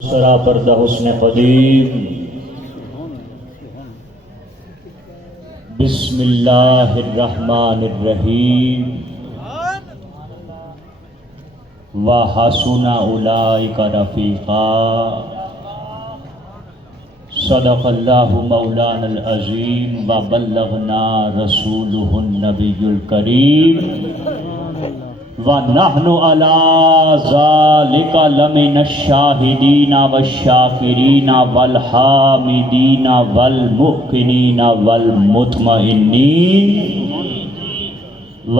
سرا پردہ حسن قدیم بسم اللہ الرحمن الرحیم وحسن اولئک رفیقا صدق اللہ مولانا العظیم وبلغنا رسولہ النبی الکریم وَنَحْنُ عَلَىٰ ذَلِكَ لَمِنَ الشَّاهِدِينَ وَالشَّاكِرِينَ وَالْحَامِدِينَ وَالْمُؤْمِنِينَ وَالْمُطْمَئِنِينَ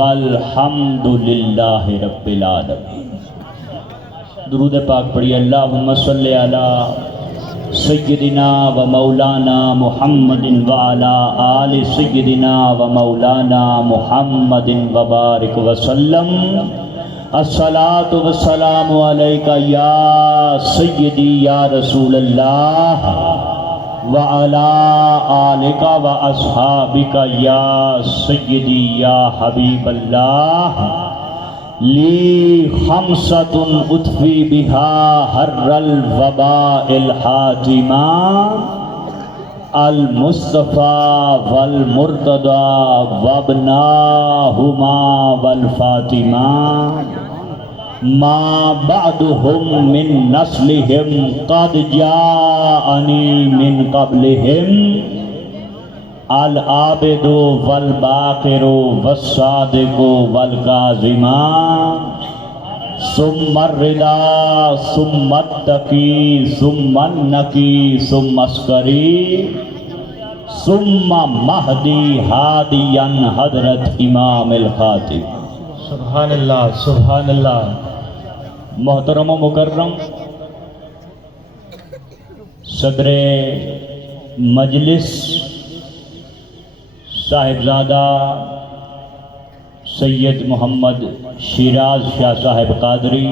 وَالْحَمْدُ لِلَّهِ رَبِّ الْعَالَمِينَ۔ درود پاک پڑھیے۔ اللہم صلی علی سیدنا و مولانا محمد وعلی آل سیدنا و مولانا محمد وبارک وسلم۔ الصلاۃ والسلام علیک یا سیدی یا رسول اللہ وعلی آلک و اصحابک یا سیدی یا حبیب اللہ۔ لی خمسۃ اطفی بہا حر الوباء الحاتمہ المصطفیٰ والمرتضیٰ وابناہما والفاطمہ ما بعدہم من نسلہم قد جاءنی من قبلہم العابد والباقر والصادق والکاظم ثم الرضا ثم التقی ثم النقی ثم عسکری ثم مہدی ہادیا حضرت امام الخاتم۔ سبحان اللہ سبحان اللہ۔ محترم و مکرم صدر مجلس صاحبزادہ سید محمد شیراز شاہ صاحب قادری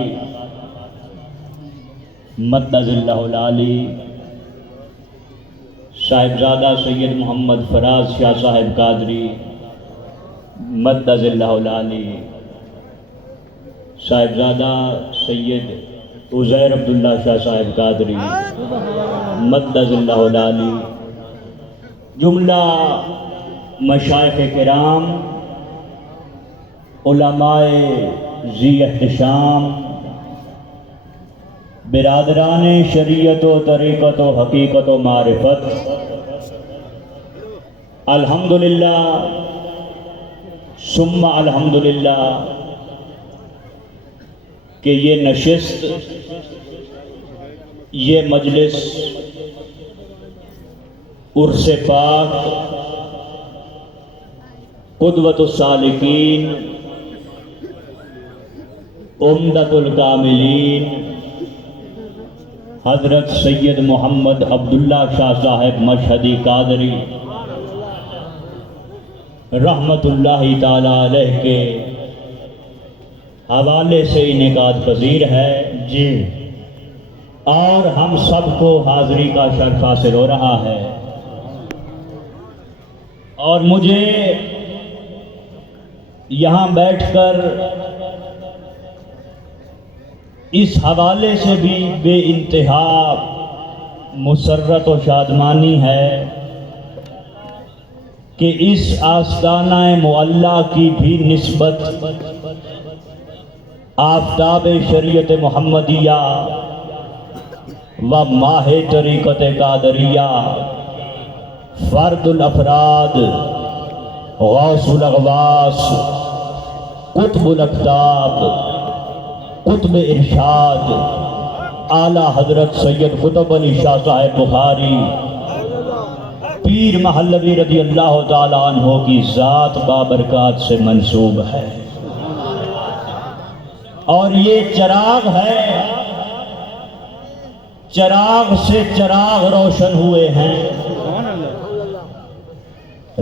مدد اللہ العالی، صاحبزادہ سید محمد فراز شاہ صاحب قادری مدد اللہ العالی، صاحبزادہ سید عزیر عبداللہ شاہ صاحب قادری مدد اللہ العالی، جملہ مشائخ کرام، علماء ذی احتشام، برادران شریعت و طریقت و حقیقت و معرفت، الحمدللہ ثم الحمدللہ کہ یہ نشست، یہ مجلس عرس پاک، قدوۃ السالکین، عمدۃ الکاملین، حضرت سید محمد عبداللہ شاہ صاحب مشہدی قادری رحمت اللہ تعالی علیہ کے حوالے سے انعقاد پذیر ہے جی، اور ہم سب کو حاضری کا شرف حاصل ہو رہا ہے۔ اور مجھے یہاں بیٹھ کر اس حوالے سے بھی بے انتہا مسرت و شادمانی ہے کہ اس آستانہ معلیٰ کی بھی نسبت آفتاب شریعت محمدیہ و ماہ طریقت قادریہ، فرد الافراد، غوث الاغواث، قطب الاقطاب، قطب ارشاد، اعلیٰ حضرت سید قطب علی شاہ صاحب بخاری پیر محلوی رضی اللہ تعالیٰ عنہ کی ذات بابرکات سے منسوب ہے، اور یہ چراغ ہے، چراغ سے چراغ روشن ہوئے ہیں۔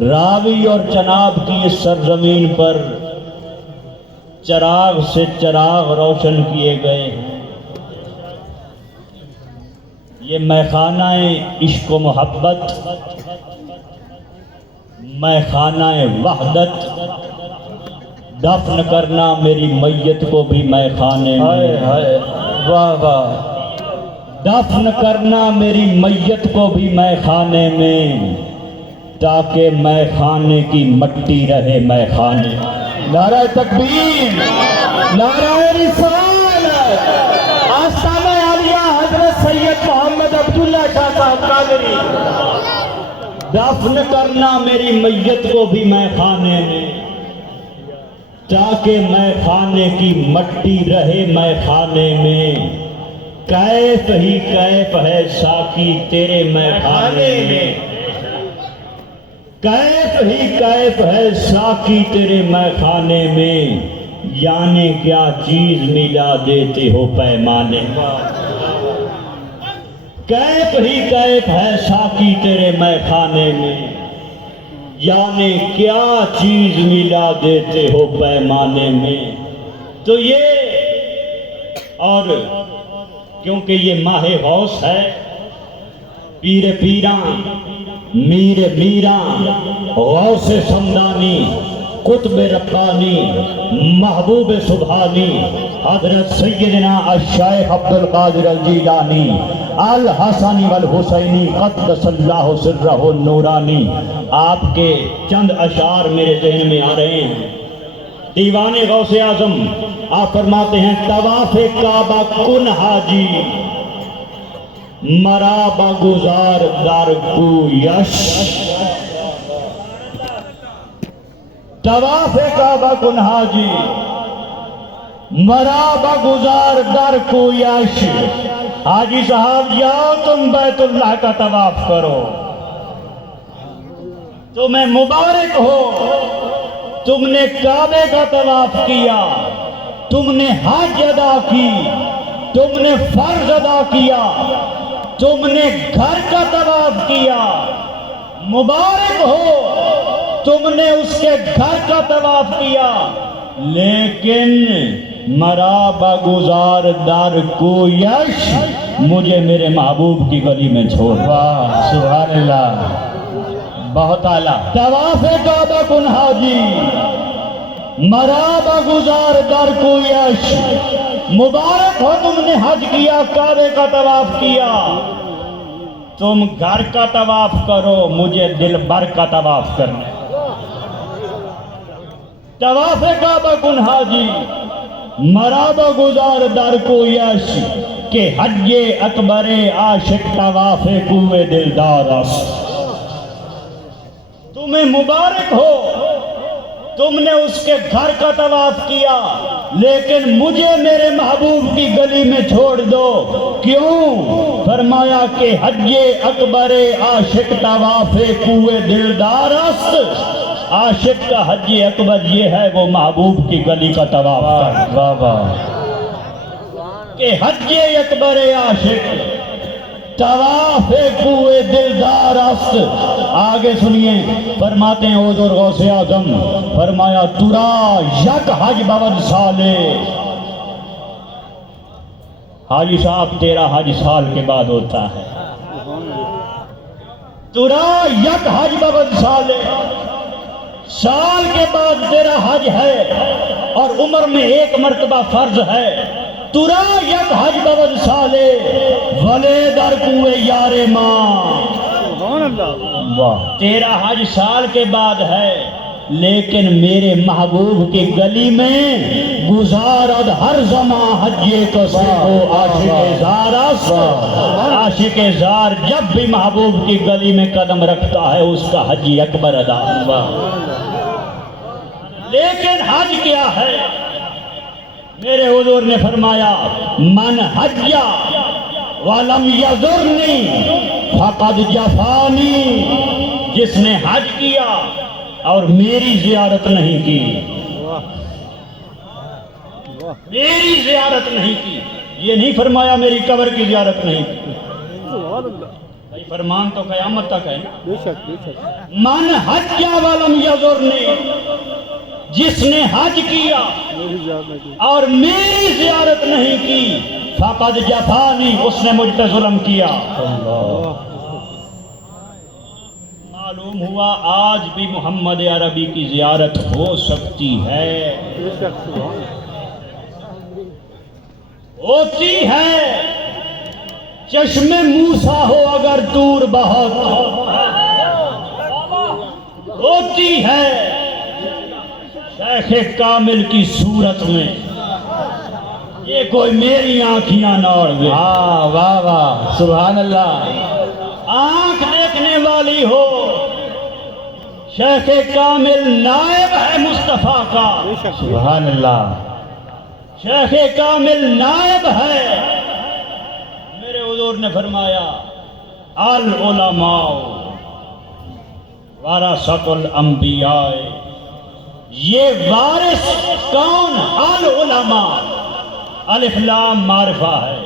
راوی اور چناب کی اس سرزمین پر چراغ سے چراغ روشن کیے گئے ہیں۔ یہ میخانہ عشق و محبت، میخانہ وحدت، دفن کرنا میری میت کو بھی میخانے میں، واہ واہ، دفن کرنا میری میت کو بھی میں خانے میں، تاکہ میں خانے کی مٹی رہے میں خانے۔ نعرہ تکبیر، نعرہ رسالت، آستانہ عالیہ حضرت سید محمد عبداللہ شاہ صاحب قادری۔ دفن کرنا میری میت کو بھی میں خانے میں، تاکہ میں خانے کی مٹی رہے میں خانے میں۔ کیف ہی کیف ہے ساقی تیرے میں خانے میں، کیف ہی کیف ہے ساقی تیرے میں خانے میں، یعنی کیا چیز ملا دیتے ہو پیمانے میں۔ کیف ہی کیف ہے ساقی تیرے میں خانے میں، یعنی کیا چیز ملا دیتے ہو پیمانے میں۔ تو یہ، اور کیونکہ یہ ماہ غوث ہے، پیر پیراں، میر میراں، غوث سمدانی، قطب ربانی، محبوب سبحانی، حضرت سیدنا الشیخ عبدالقادر الجیلانی الحسنی والحسینی قدس اللہ سرہ النورانی، آپ کے چند اشعار میرے ذہن میں آ رہے ہیں۔ دیوان غوث اعظم آپ فرماتے ہیں، طواف کعبہ کن حاجی، مرا بگزار در کویش۔ طواف کعبہ کن حاجی، مرا بگزار در کویش۔ حاجی صاحب جاؤ تم بیت اللہ کا طواف کرو، تمہیں مبارک ہو، تم نے کعبے کا طواف کیا، تم نے حج ادا کی، تم نے فرض ادا کیا، تم نے گھر کا طواف کیا، مبارک ہو، تم نے اس کے گھر کا طواف کیا، لیکن مرا بگزار در کویش، مجھے میرے محبوب کی گلی میں چھوڑ۔ واہ سبحان اللہ، بہت اعلیٰ۔ طواف کعبہ کن حاجی، مرا بگزار در کویش، مبارک ہو تم نے حج کیا، کعبے کا طواف کیا، تم گھر کا طواف کرو، مجھے دل بھر کا طواف کرنا۔ طواف کعبہ کن حاجی، مرا بگزار در کویش، کہ حج اکبر عاشق طواف کوئے دلدار است۔ تمہیں مبارک ہو، تم نے اس کے گھر کا طواف کیا، لیکن مجھے میرے محبوب کی گلی میں چھوڑ دو۔ کیوں؟ فرمایا کہ حج اکبر عاشق طواف کوئے دلدار است۔ عاشق کا حج اکبر یہ ہے وہ محبوب کی گلی کا طواف کرنا۔ واہ واہ، کہ حج اکبر عاشق طواف کوئے دلدار است۔ آگے سنیے، فرماتے ہیں حضور غوث اعظم، فرمایا ترا یک حج بود سالے۔ حاجی صاحب تیرا حج سال کے بعد ہوتا ہے۔ ترا یک حج بود سالے، سال کے بعد تیرا حج ہے، اور عمر میں ایک مرتبہ فرض ہے۔ ترا یک حج بود سالے، ولے در کوئے یار ماں۔ واہ، تیرا حج سال کے بعد ہے، لیکن میرے محبوب کی گلی میں گزارد ہر زمان حجے کو سو عاشق زار است۔ عاشق زار جب بھی محبوب کی گلی میں قدم رکھتا ہے اس کا حج اکبر ادا۔ لیکن حج کیا ہے؟ میرے حضور نے فرمایا من حجا ولم یزرنی فقد جفانی، جس نے حج کیا اور میری زیارت نہیں کی، میری زیارت نہیں کی، یہ نہیں فرمایا میری قبر کی زیارت نہیں کی۔ بھائی فرمان تو قیامت تک ہے نا۔ من حجا ولم یزرنی، جس نے حج کیا اور میری زیارت نہیں کی، فقد جفانی، اس نے مجھ پہ ظلم کیا۔ معلوم ہوا آج بھی محمد عربی کی زیارت ہو سکتی ہے، ہوتی ہے۔ چشم موسیٰ ہو اگر دور بہت ہوتی ہے شیخ کامل کی صورت میں، یہ کوئی میری آنکھیاں نوڑ گئے. ہاں واہ واہ سبحان اللہ. آنکھ دیکھنے والی ہو، شیخ کامل نائب ہے مصطفیٰ کا. سبحان اللہ. شیخ کامل نائب ہے. میرے حضور نے فرمایا العلماء ورثۃ الانبیاء. یہ وارث کون؟ العلماء. الف لام معرفہ ہے،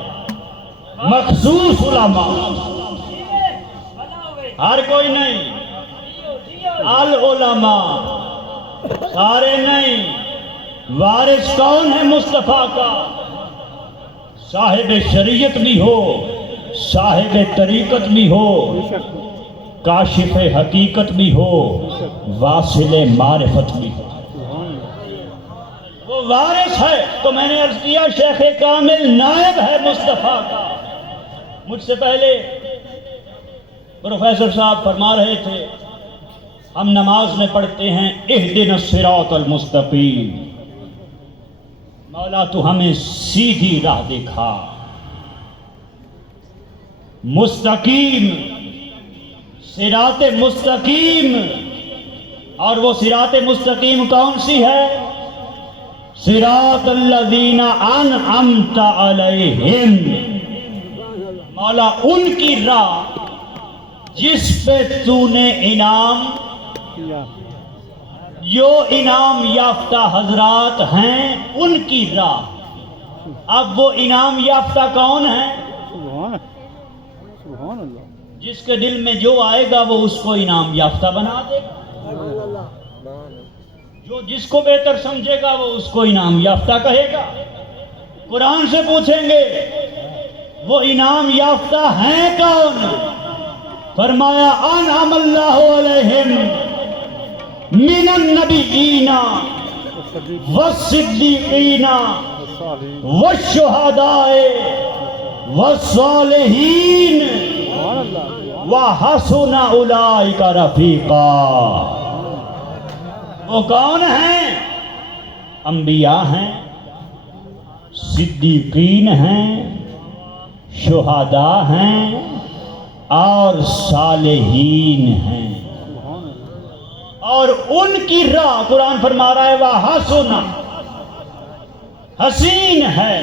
مخصوص علماء، ہر کوئی نہیں. العلماء سارے نہیں. وارث کون ہے مصطفیٰ کا؟ صاحب شریعت بھی ہو، صاحب طریقت بھی ہو، کاشف حقیقت بھی ہو، واصل معرفت بھی ہو. وہ وارث ہے. تو میں نے عرض کیا شیخ کامل نائب ہے مصطفیٰ کا. مجھ سے پہلے پروفیسر صاحب فرما رہے تھے ہم نماز میں پڑھتے ہیں اہدنا الصراط المستقیم. مولا تو ہمیں سیدھی راہ دکھا. مستقیم، صراط مستقیم. اور وہ صراط مستقیم کون سی ہے؟ صراط الذین انعمت علیہم. مولا ان کی راہ جس پہ تو نے انعام، جو انعام یافتہ حضرات ہیں ان کی راہ. اب وہ انعام یافتہ کون ہے؟ جس کے دل میں جو آئے گا وہ اس کو انعام یافتہ بنا دے گا. جو جس کو بہتر سمجھے گا وہ اس کو انعام یافتہ کہے گا. قرآن سے پوچھیں گے وہ انعام یافتہ ہیں کون؟ فرمایا انعم اللہ علیہم من النبیین والصدیقین والشہداء والصالحین وحسن اولئک رفیقا. وہ کون ہیں؟ انبیاء ہیں، صدیقین ہیں، شہداء ہیں اور صالحین ہیں. اور ان کی راہ قرآن فرما رہا ہے وحسن، حسین ہے،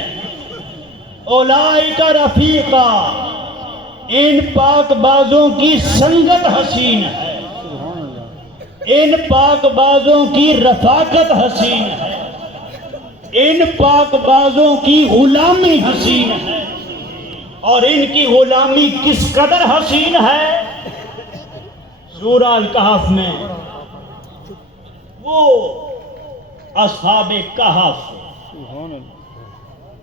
اولئک رفیقا، ان پاک بازوں کی سنگت حسین ہے، ان پاک بازوں کی رفاقت حسین ہے، ان پاک بازوں کی غلامی حسین ہے. اور ان کی غلامی کس قدر حسین ہے؟ سورہ الکہف میں وہ اصحاب کہف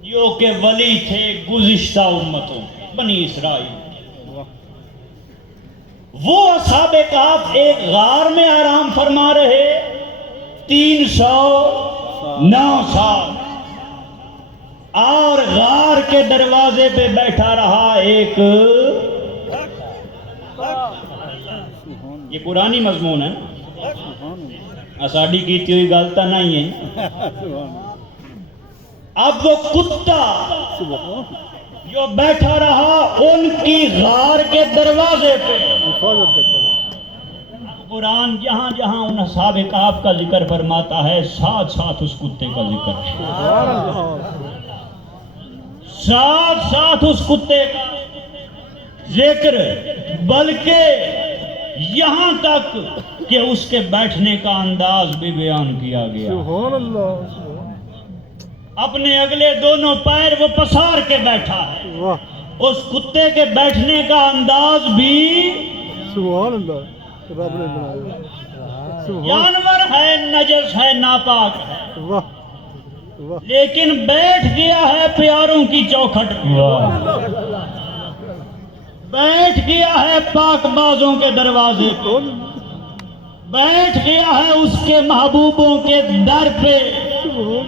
جو کہ ولی تھے گزشتہ امتوں بنی اسرائیل، وہ اصحاب کہف ایک غار میں آرام فرما رہے 309 سال، اور غار کے دروازے پہ بیٹھا رہا ایک، یہ قرآنی مضمون ہے، اساڑی کیتی ہوئی غلطہ نہیں ہے. اب وہ کتا جو بیٹھا رہا ان کی غار کے دروازے پہ. قرآن جہاں جہاں ان اصحاب کہف کا ذکر فرماتا ہے ساتھ ساتھ اس کتے کا ذکر ہے، ساتھ ساتھ اس کتے کا ذکر، بلکہ یہاں تک کہ اس کے بیٹھنے کا انداز بھی بیان کیا گیا. سبحان اللہ. اپنے اگلے دونوں پیر وہ پسار کے بیٹھا ہے. اس کتے کے بیٹھنے کا انداز بھی سبحان اللہ رب نے بنایا. جانور ہے، نجس ہے، ناپاک ہے، واہ لیکن بیٹھ گیا ہے پیاروں کی چوکھٹ میں، بیٹھ گیا ہے پاک بازوں کے دروازے پہ، بیٹھ گیا ہے اس کے محبوبوں کے در پہ.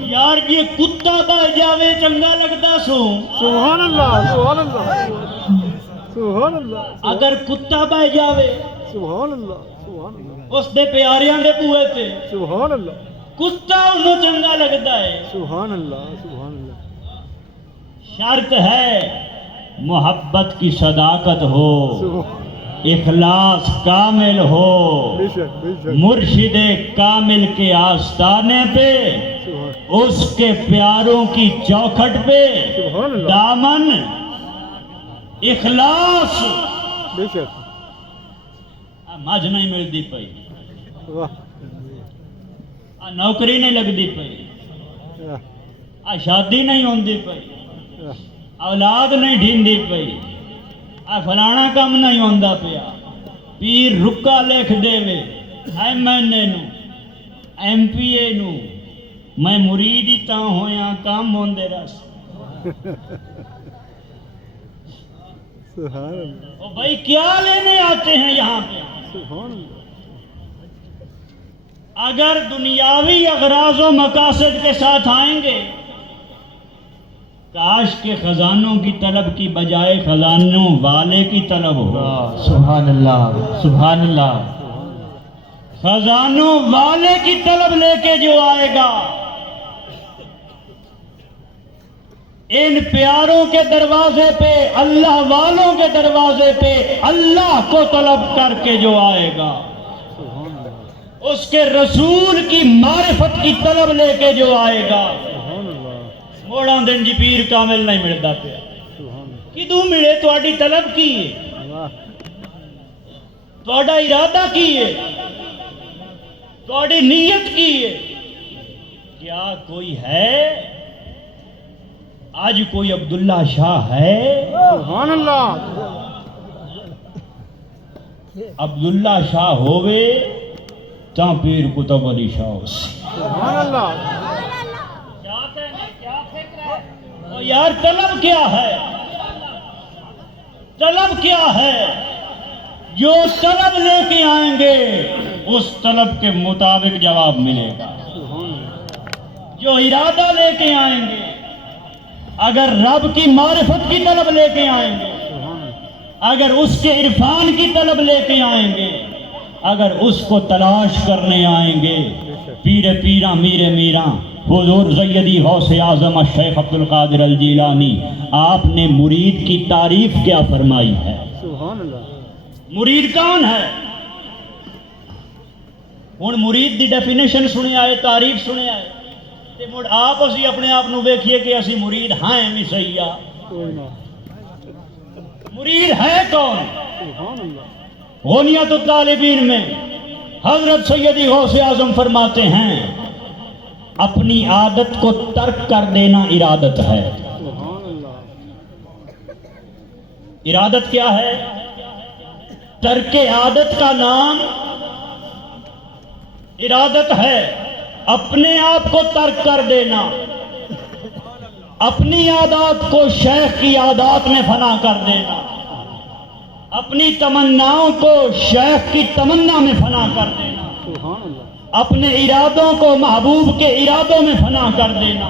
یار یہ کتا بہ جاوے چنگا لگتا سو. سبحان اللہ سبحان اللہ. سبحان اللہ اگر کتا بہ جاوے سبحان اللہ سبحان اللہ اس دے پیاریاں دے بوئے تے سبحان اللہ کتا انہوں چنگا لگتا ہے. سبحان اللہ سبحان اللہ شرط ہے محبت کی صداقت ہو، سبحان اخلاص کامل ہو، بے شک بے شک مرشد کامل کے آستانے پہ سبحان اس کے پیاروں کی چوکھٹ پہ سبحان اللہ دامن اخلاص بے شک مجھ نہیں ملتی پئی، واہ نوکری نہیں لگتی پئی، واہ شادی نہیں ہوندی پئی، واہ اولاد نہیں ڈھیندی پئی، فلانا کام نہیں ہوندا پیا. پیر رکا لکھ دے وے ایم این اے نو ایم پی اے نو میں مرید ہی تاں ہویا کام ہوندے رس. سبحان اللہ او بھائی کیا لینے آتے ہیں یہاں پہ؟ سبحان اللہ اگر دنیاوی اغراض و مقاصد کے ساتھ آئیں گے، کاش کے خزانوں کی طلب کی بجائے خزانوں والے کی طلب ہو. سبحان اللہ سبحان اللہ خزانوں والے کی طلب لے کے جو آئے گا، ان پیاروں کے دروازے پہ، اللہ والوں کے دروازے پہ اللہ کو طلب کر کے جو آئے گا، سبحان اللہ اس کے رسول کی معرفت کی طلب لے کے جو آئے گا، سبحان اللہ موڑاں دن جی پیر کامل نہیں ملتا پیا. سبحان اللہ کدوں ملے؟ تواڈی طلب کی ہے، واہ تواڈا ارادہ کی ہے، تواڈی نیت کی ہے. کیا کوئی ہے آج کوئی عبداللہ شاہ ہے؟ سبحان اللہ عبداللہ شاہ ہوئے تاں پیر کتب علی شاہ ہو سی. سبحان اللہ او یار طلب کیا ہے؟ طلب کیا ہے؟ جو طلب لے کے آئیں گے اس طلب کے مطابق جواب ملے گا. سبحان اللہ جو ارادہ لے کے آئیں گے، اگر رب کی معرفت کی طلب لے کے آئیں گے، سبحان اللہ اگر اس کے عرفان کی طلب لے کے آئیں گے، اگر اس کو تلاش کرنے آئیں گے، پیر پیراں میرے میراں حضور سیدی غوث اعظم شیخ عبد القادر الجیلانی، آپ نے مرید کی تعریف کیا فرمائی ہے؟ سبحان اللہ مرید کون ہے؟ ہن مرید دی ڈیفینیشن سنے آئے، تعریف سنے آئے تے مڑ آپ اسی اپنے آپ نو ویکھیے کہ اسی مرید ہیں بھی صحیح آ. کوئی نہ مرید ہے کون؟ سبحان اللہ غنیت الطالبین میں حضرت سیدی غوث اعظم فرماتے ہیں اپنی عادت کو ترک کر دینا ارادت ہے. سبحان اللہ ارادت کیا ہے؟ ترک عادت کا نام ارادت ہے. اپنے آپ کو ترک کر دینا، اپنی عادات کو شیخ کی عادات میں فنا کر دینا، اپنی تمناؤں کو شیخ کی تمنا میں فنا کر دینا، سبحان اللہ اپنے ارادوں کو محبوب کے ارادوں میں فنا کر دینا،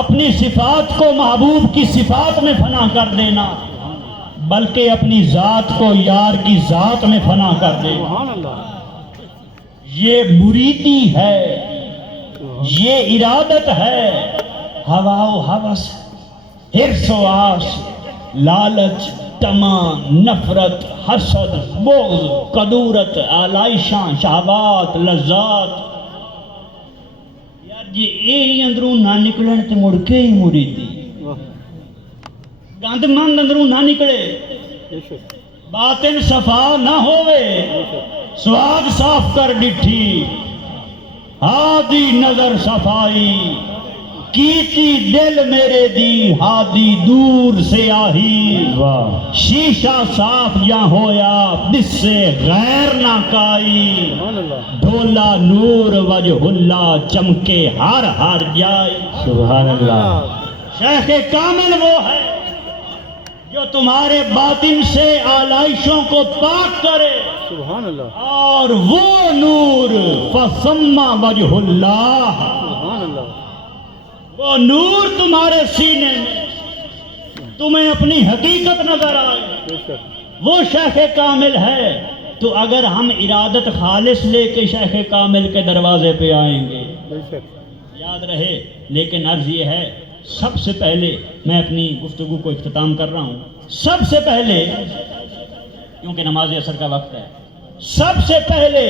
اپنی صفات کو محبوب کی صفات میں فنا کر دینا، بلکہ اپنی ذات کو یار کی ذات میں فنا کر دینا. سبحان اللہ یہ مریدی ہے، یہ ارادت ہے. ہوا و ہوس، حرص و آس، لالچ، طمع، نفرت، حسد، بغض، قدورت، آلائشاں، شہوات، لذات، یار جی یہ اندروں نہ نکلن تے مڑ کے ہی مریدی. گند مند اندروں نہ نکلے، بے شک باطن صفا نہ ہوئے، سواد صاف کر ڈٹھی، ہادی نظر صفائی، کیتی دل میرے دی ہادی دور سے آہی. واہ شیشہ صاف یا ہویا دس سے غیر نہ کائی، سبحان اللہ ڈھولا نور وجہ اللہ چمکے ہر ہر جائی. سبحان اللہ شیخ کامل وہ ہے جو تمہارے باطن سے آلائشوں کو پاک کرے، سبحان اللہ اور وہ نور فسما وجہ اللہ، سبحان اللہ وہ نور تمہارے سینے میں تمہیں اپنی حقیقت نظر آئے بے شک وہ شیخ کامل ہے، تو اگر ہم ارادت خالص لے کے شیخ کامل کے دروازے پہ آئیں گے بے شک یاد رہے۔ لیکن عرض یہ ہے، سب سے پہلے میں اپنی گفتگو کو اختتام کر رہا ہوں، سب سے پہلے کیونکہ نماز عصر کا وقت ہے، سب سے پہلے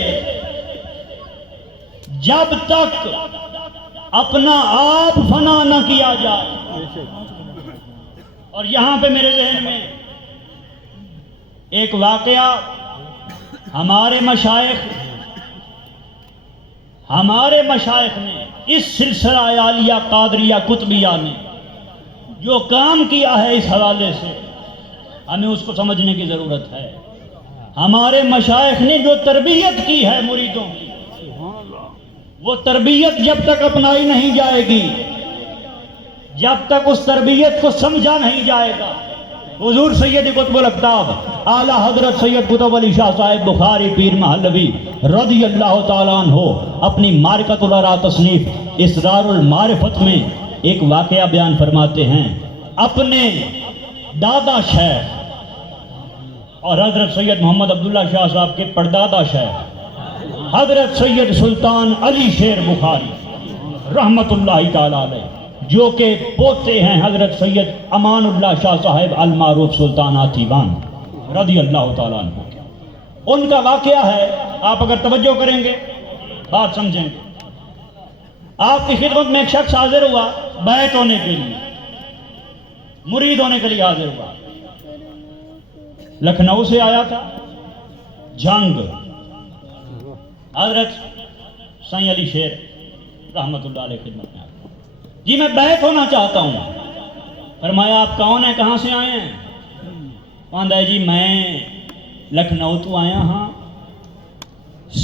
جب تک اپنا آپ فنا نہ کیا جائے، بے شک اور یہاں پہ میرے ذہن میں ایک واقعہ ہمارے مشائخ نے اس سلسلہ عالیہ قادریہ قطبیہ نے جو کام کیا ہے، اس حوالے سے ہمیں اس کو سمجھنے کی ضرورت ہے۔ ہمارے مشائخ نے جو تربیت کی ہے مریدوں کی، سبحان اللہ وہ تربیت جب تک اپنائی نہیں جائے گی، جب تک اس تربیت کو سمجھا نہیں جائے گا، حضور سید قطب الاقطاب اعلیٰ حضرت سید قطب علی شاہ صاحب بخاری پیر محلوی رضی اللہ تعالیٰ عنہ اپنی معرکۃ الارا تصنیف اسرار المعرفت میں ایک واقعہ بیان فرماتے ہیں۔ اپنے دادا شیخ اور حضرت سید محمد عبداللہ شاہ صاحب کے پردادا شیخ حضرت سید سلطان علی شیر بخاری رحمت اللہ تعالیٰ علیہ، جو کہ پوتے ہیں حضرت سید امان اللہ شاہ صاحب المعروف سلطان آتیوان رضی اللہ تعالیٰ عنہ، ان کا واقعہ ہے۔ آپ اگر توجہ کریں گے بات سمجھیں گے۔ آپ کی خدمت میں ایک شخص حاضر ہوا بیعت ہونے کے لیے، مرید ہونے کے لیے حاضر ہوا، لکھنؤ سے آیا تھا، جنگ، حضرت سائیں علی شیر رحمت اللہ علیہ خدمت میں آیا، جی میں بیعت ہونا چاہتا ہوں۔ فرمایا آپ کون ہیں، کہاں سے آئے ہیں؟ کہندا ہے جی میں لکھنؤ تو آیا ہاں،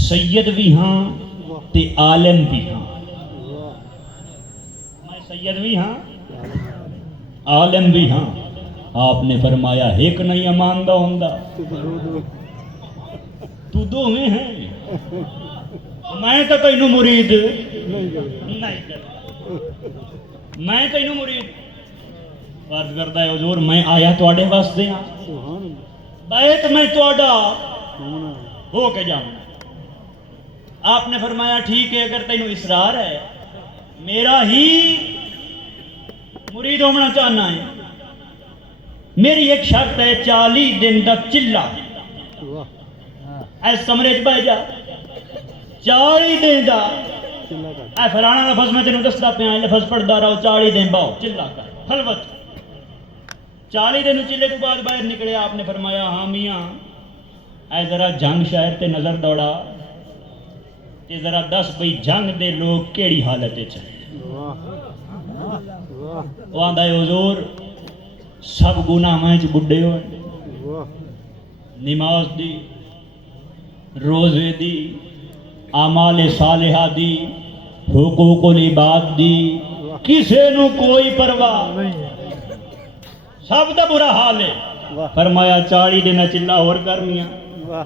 سید بھی ہاں تے عالم بھی ہاں، میں سید بھی ہاں عالم بھی ہاں۔ آپ نے فرمایا ایک نہیں اماندہ ہوندا، تو دو میں ہیں، میں تو تینوں مرید نہیں کرتا، میں تینوں مرید عرض کرتا ہے حضور میں آیا تواڈے واسطے ہاں، سبحان اللہ بیعت میں تواڈا سبحان ہو کے جاؤں۔ آپ نے فرمایا ٹھیک ہے، اگر تینوں اصرار ہے، میرا ہی مرید ہونا چاہنا ہے، میری ایک شرط ہے 40 دن دا چلا اللہ ایس کمرے چ بہ جا، 40 دن دا چلا کر اے فلانا لفظ میں تینوں دستا پیا، لفظ پڑھدا رہو، 40 دن باؤ چلا کر خلوت۔ 40 دن چلے تو بعد باہر نکلے، آپ نے فرمایا ہاں میاں اے ذرا جنگ شہر تے نظر دوڑا تے ذرا دس بھئی جنگ دے لوگ کیڑی حالت وچ ہیں۔ واہ واہ وہ آندا ہے حضور سب گناہاں وچ بڈھے ہوئے، واہ نماز دی، روزے دی، اعمال صالحہ دی، حقوق العباد دی، کسے نو کوئی پرواہ، سب دا برا حال ہے۔ واہ فرمایا 40 دن چلا اور کر میاں، واہ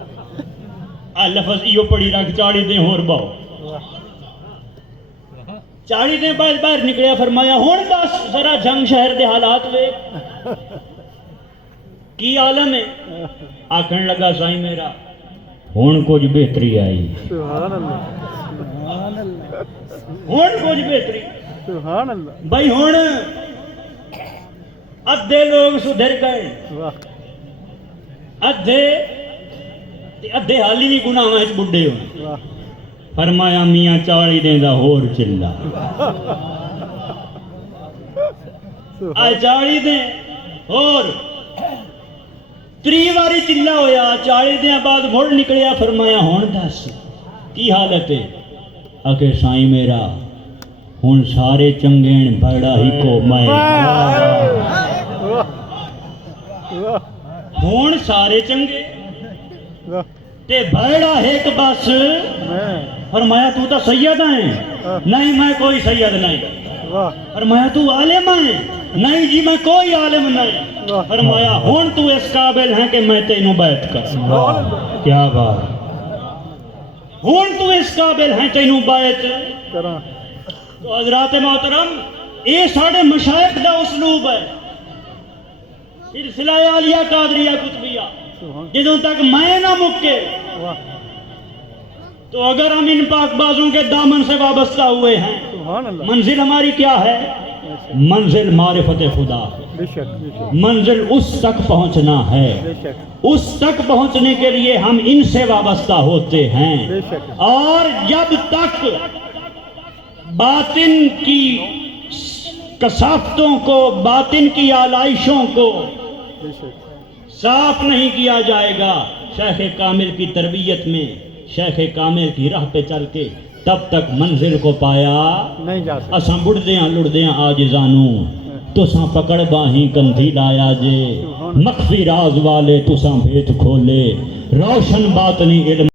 آ لفظ ایو پڑھی رکھ 40 دن اور باؤ۔ واہ 40 دن بعد باہر نکلیا، فرمایا ہن دس ذرا جنگ شہر دے حالات ویکھ کی عالم ہے؟ آکھن لگا سائیں میرا ہن کچھ بہتری آئی، سبحان اللہ سبحان اللہ ہن کچھ بہتری سبحان اللہ بھائی، ہن ادھے لوگ سدھر گئے، واہ ادھے حالی بھی گناہاں وچ بڈھے ہوئے۔ واہ فرمایا میاں 40 دن دا ہور چلا، آ 40 دن اور 3 واری چلا ہویا، 40 دن بعد مڑ نکلیا، فرمایا ہن دس کی حالت ہے؟ اکے سائیں میرا ہن سارے چنگین بڑا ہی کو میں، ہن سارے چنگے واہ تے بھڑا ایک بس۔ میں فرمایا تو تا سید ہیں؟ نہیں میں کوئی سید نہیں۔ واہ فرمایا تو عالم ہے؟ نہیں جی میں کوئی عالم نہیں۔ فرمایا ہن تو اس قابل ہے کہ میں تینوں بیعت کر، کیا بات، ہن تو اس قابل ہے تینوں بیعت۔ کراں تو حضرات محترم یہ سارے مشائخ دا اسلوب ہے، سلسلہ عالیہ قادریہ قطبیہ سبحان جدوں تک میں نہ مکے واہ تو اگر ہم ان پاک بازوں کے دامن سے وابستہ ہوئے ہیں سبحان اللہ منزل ہماری کیا ہے منزل معرفت خدا بے شک بے شک منزل اس تک پہنچنا ہے بے شک اس تک پہنچنے کے لیے ہم ان سے وابستہ ہوتے ہیں بے شک اور جب تک باطن کی کثافتوں کو باطن کی آلائشوں کو بے شک صاف نہیں کیا جائے گا شیخ کامل کی تربیت میں شیخ کامل کی راہ پہ چل کے تب تک منزل کو پایا نہیں جا سکتا اساں بڑھدیاں لڑدیاں آجزانوں تساں پکڑ باہیں کندھی لایا جے مخفی راز والے تساں بھیت کھولے روشن باطنی علم